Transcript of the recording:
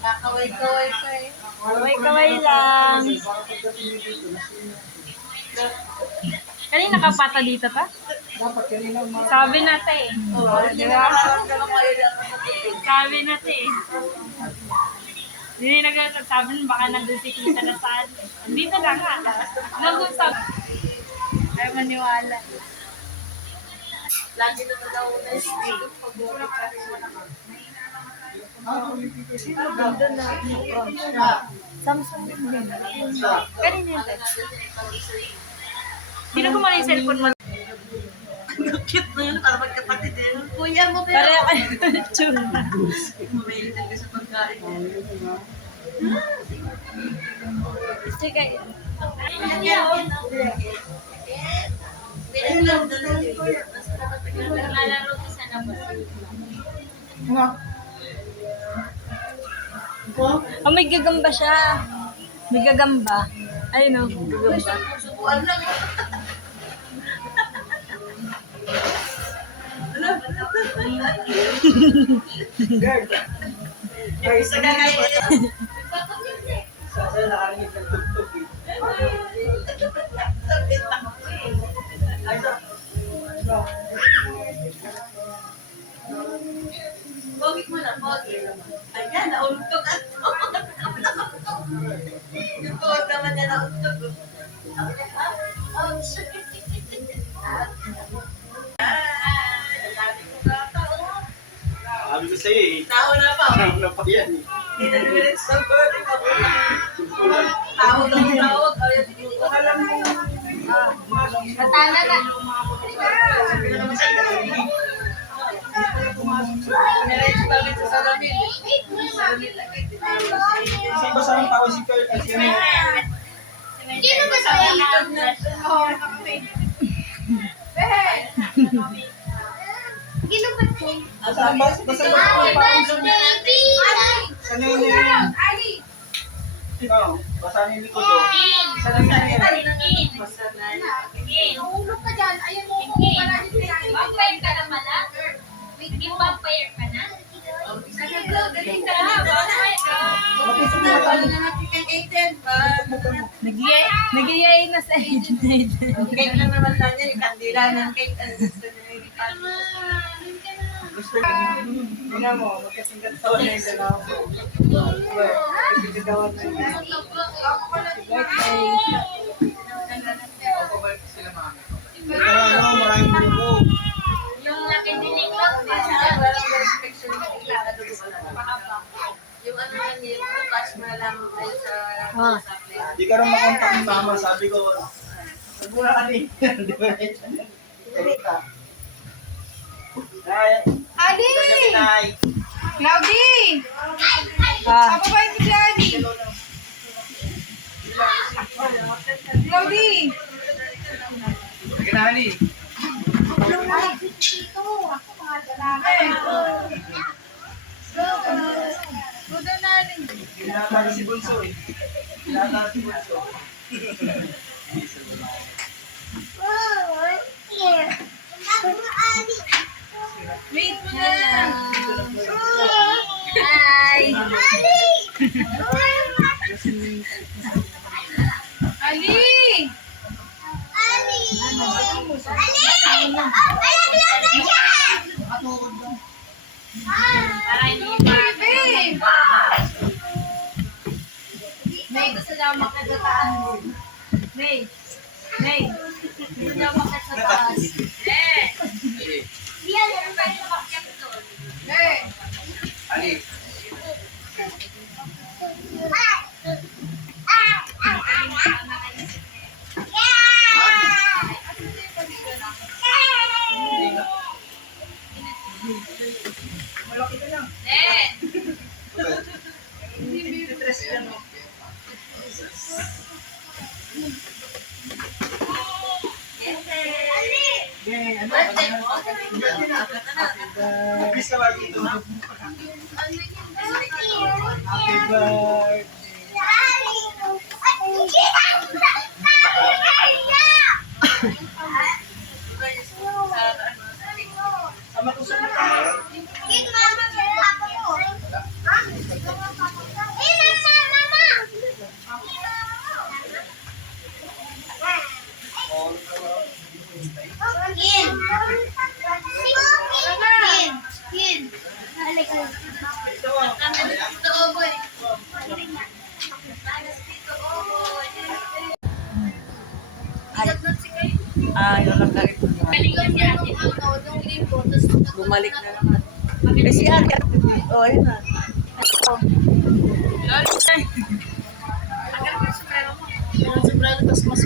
Kakaway-kaway pa eh. Kaway-kaway lang. Kanina ka pata dito pa? Sabi natin eh. Di ba? Sabi natin eh. Hindi nagsasabi nun, baka nandun si Kita na saan. Dito lang nga. Nandun sa... Ay maniwala. Lagi na daw na dito. Pag-uwi pa rin mo naman. Samsung din din. Kanina yun. Sino kumana yung cellphone mo? Cute mo yun, para magkapatid din. Kuya mo kaya. Pareho kayo ng tsura. Mahilig ka sa pagkain. Sige. Naglalaro ko sa labas. Oh, may gagamba siya. May gagamba. Ayun o, gagamba. Subuan lang. Isa ka kaya. Sasa nakarinig ng tugtog eh. Bogit mo na, bogit. Ayan, naultog ako. Yung tuwag naman niya naultog. Oh, shit. Sabi ko sa'yo eh. Tao na pa. Nauna pa yan eh. Hindi na minutes ng birthday ako. Tao lang tawag. Alam mo. Matana na. Nireach namin sa salamin. Salamin lagi. Kasi ba sa tao si Kurt at sino? Sino ba sa likod na? Oo, nakapay. Basta ba? Basta ba? Sana yun yun. Ikaw, basta niyo likod o. Sana yun. Basta na. Nahulog ka dyan. Ayaw mo kung palagi pinahingin. Vampire ka na pala? Naging vampire ka na? Galing ka. Nag-iayay na sa internet. Cake lang naman lang yan. Yung kandila ng cake. Ang gusto niya yung kandila. Gusto ko. Tingnan mo, magkasingkat tawa na yung dalawa ko. Pagkakagawan na yun. Ano, maraming grupo. Yung laki dinig lang. Yung ano lang yun, bukas malalaman tayo sa supply. Di ka rin makontak ng mama, sabi ko, nagmula ka rin. Di ba? Erika. Nay, Adi! gabi, Nay. Claudie! Ah, Apa ba yung Claudie? Claudie! Ginani. Budo na rin. Ginatari si Bunso eh. Ginatari si Bunso. Wait mo na. hi! Ali! Para hindi Babe! May gusto daw makagataan mo. May. May. Gusto daw makat sa taas. Eh! Ali. Malaki ka lang. Hindi stress yan o. Okay, ano? Birthday na. Miss ka ba dito? Happy birthday. Yun lang galit ko. Balikan niya nung linggo, tapos Bumalik na naman. Eh si ate. Oh, ayun na. Lalo na. Tagal ko sa pero mo. Yung sombrero, tas mas